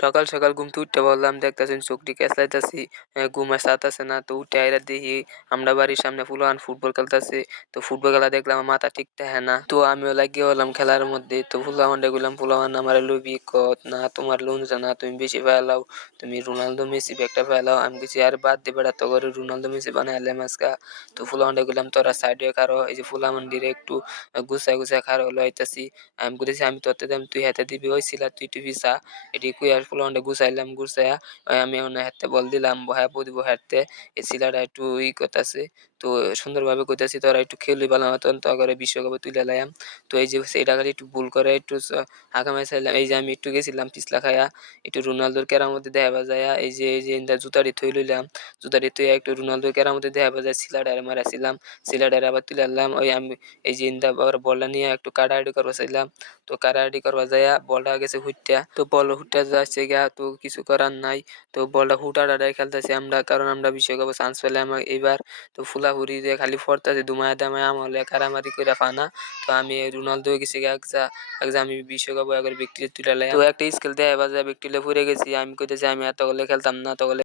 সকাল সকাল ঘুম থেকে উঠতে বললাম, দেখতেছেন চোখটি কেঁচলাইতেছি ঘুম আর সারতেছে না। তো উঠে আইরা দেখি আমরা বাড়ির সামনে ফুলান ফুটবল খেলতেছে। তো ফুটবল খেলা দেখলাম মাথা ঠিক থাকে না। তো আমিও লাগিয়ে হলাম খেলার মধ্যে, তো ফুলাওয়ানটা গুলাম ফুলাওয়ান, আমার লুবি কত না, তোমার লোন না, তুমি বেশি ফেলাও তুমি রোনালদো, মেসি একটা ফেলাও আমি কিছু আর বাদ দিয়ে বেড়া তো করে রোনালদো, মেসি বানাই আলাম আজকা। তো ফুলাওয়ানটা গুলাম তোরা সাইডে খারো এই যে ফুলামন্দিরে একটু গুছায় গুছায় খারো লইতেছি। আমি বলেছি আমি তোতে দাম, তুই হাতে দিবি, ওই ছিলা তুই টুবি চা, এটি কুইয়ার ফুলাওয়ানটা গুছাইলাম গুছাইয়া আমি ওখানে হাতে বল দিলাম বহায় পদিব হাঁটতে এই শিলাটা একটু ই করতেছে তো সুন্দরভাবে কইতাছি তোরা একটু খেলি ভালো মতন তো করে বিশ্বকাপে তুলে লাইলাম তো এই যে এটা খালি একটু ভুল করে, একটু আগামে চাইলাম এই যে আমি একটু গেছিলাম, পিছলা খাইয়া একটু রোনালদোর কেরামতি দেখা যায় এই যে এই যে জুতাটি থই লইলাম জুতাটি থইয়া একটু রোনালদোর কেরামতি দেখা যায় সিলাডারে মারাছিলাম সিলাডারে আবার তুলে আনলাম, ওই আমি এই যে ইন্দা আবার বলটা নিয়ে একটু কাটাকাটি করবা চাইলাম। তো কাটাকাটি করবা যাইয়া বলটা গেছে হুইটটা, তো বল হুটটা যাচ্ছে গা তো কিছু করার নাই। তো বলটা হুটাটাই খেলতেছি আমরা, কারণ আমরা বিশ্বকাপে চান্স পেলাম এবার তো ফুলা ফুলাফুরি দিয়ে খালি ফরতাছে দুমায় দামায় আমলে কারামারি করে ফানা তো আমি রোনালদো গেছি একজা একজা আমি বিশ্বকাপ একবার ব্যক্তি তুলে তো একটা স্কেল দেয় এবার ব্যক্তিলে ফুরে গেছি, আমি কইতেছি আমি এত গলে খেলতাম না তো